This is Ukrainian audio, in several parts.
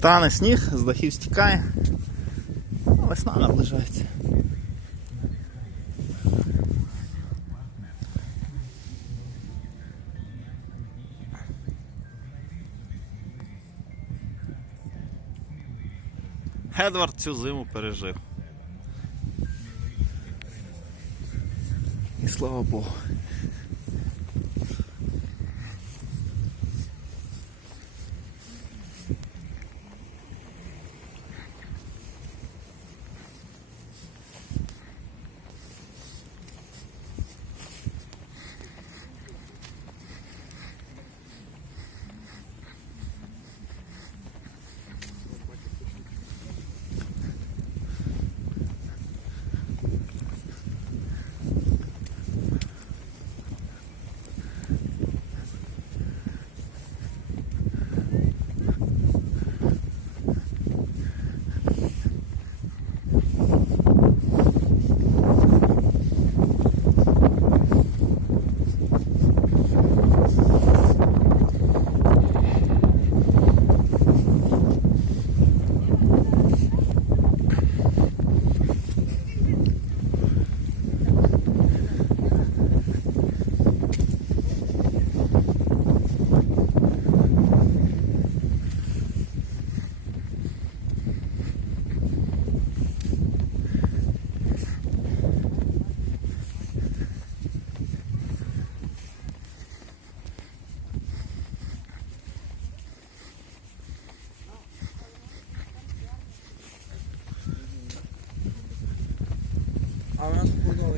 Тане сніг, з дахів стікає. Ну, Весна наближається. Едвард цю зиму пережив. І слава Богу.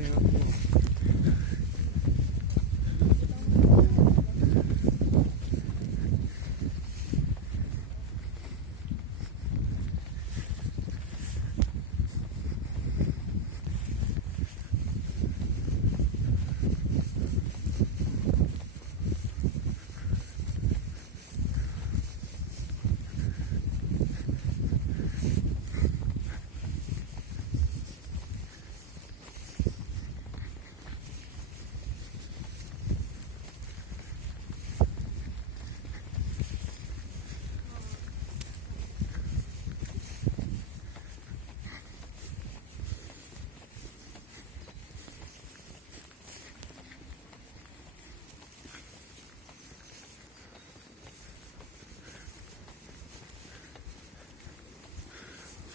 нас продовження не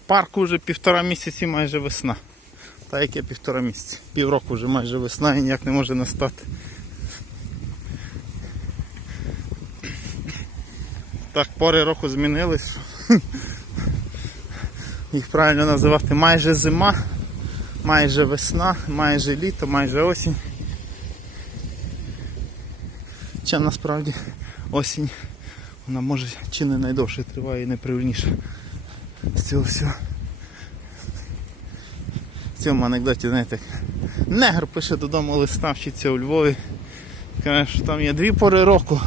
Парку вже півтора місяці майже весна. Та яке півтора місяці. Півроку вже майже весна і ніяк не може настати. Так, пори року змінились. Їх правильно називати майже зима, майже весна, майже літо, майже осінь. Хоча насправді осінь вона може чи не найдовше триває і найпривільніше з цього всього. В цьому анекдоті, знаєте, негр пише додому листа, вчиться у Львові. Каже, що там є дві пори року.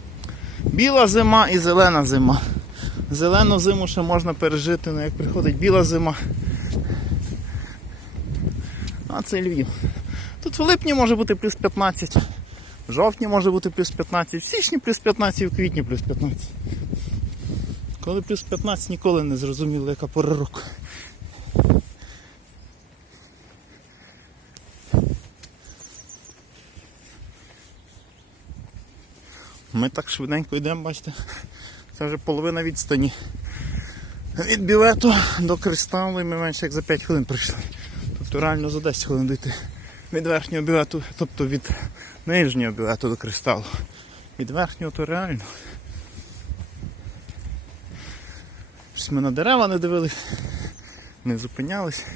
Біла зима і зелена зима. Зелену зиму ще можна пережити, але як приходить біла зима. А це Львів. Тут в липні може бути плюс 15, в жовтні може бути плюс 15, в січні плюс 15, в квітні плюс 15. Коли плюс 15 ніколи не зрозуміло, яка пора року. Ми так швиденько йдемо, бачите. Це вже половина відстані. Від бювету до кристалу і ми менше як за 5 хвилин прийшли. Тобто реально за 10 хвилин дійти від верхнього бювету, тобто від нижнього бювету до кристалу. Від верхнього то реально. Щось ми на дерева не дивились, не зупинялись.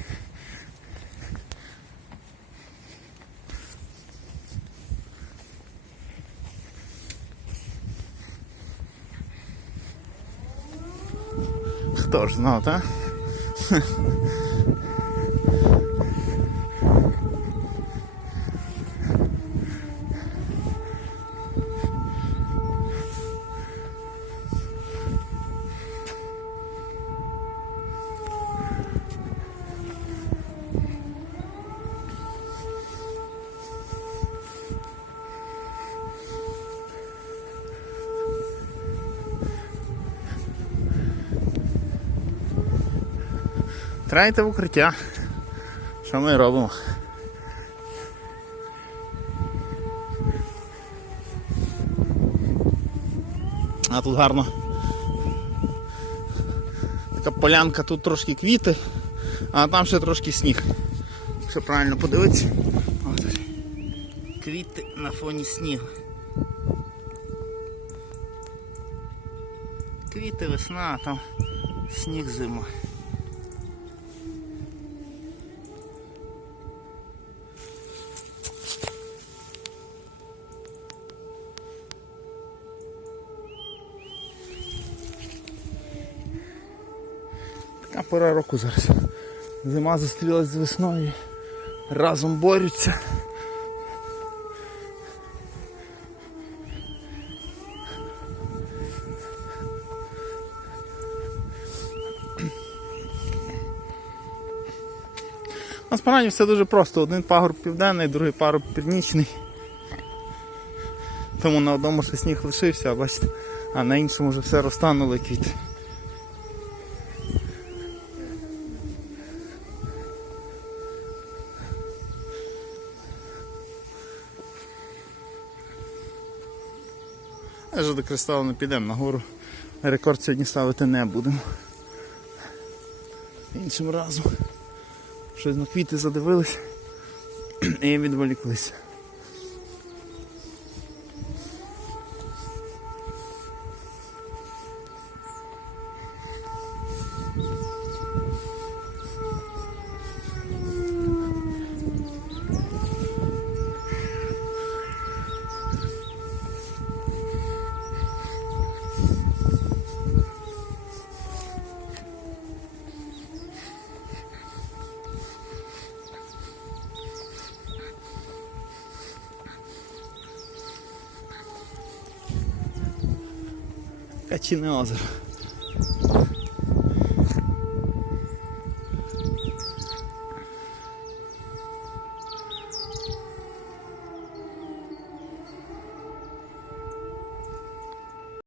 Хто ж знав, так? Треба йти в укриття. Що ми робимо? А тут гарно. Така полянка, тут трошки квіти, а там ще трошки сніг. Якщо правильно подивитися. Квіти на фоні снігу. Квіти весна, а там сніг зима. Така пора року зараз. Зима зустрілась з весною. Разом борються. Насправді все дуже просто. Один пагорб південний, другий пагорб північний. Тому на одному ще сніг лишився, а бачите, а на іншому вже все розтанули квіти. Аж до кристалу не підемо нагору. Рекорд сьогодні ставити не будемо. Іншим разом. Щось на квіти задивились і відволіклися. catinosa.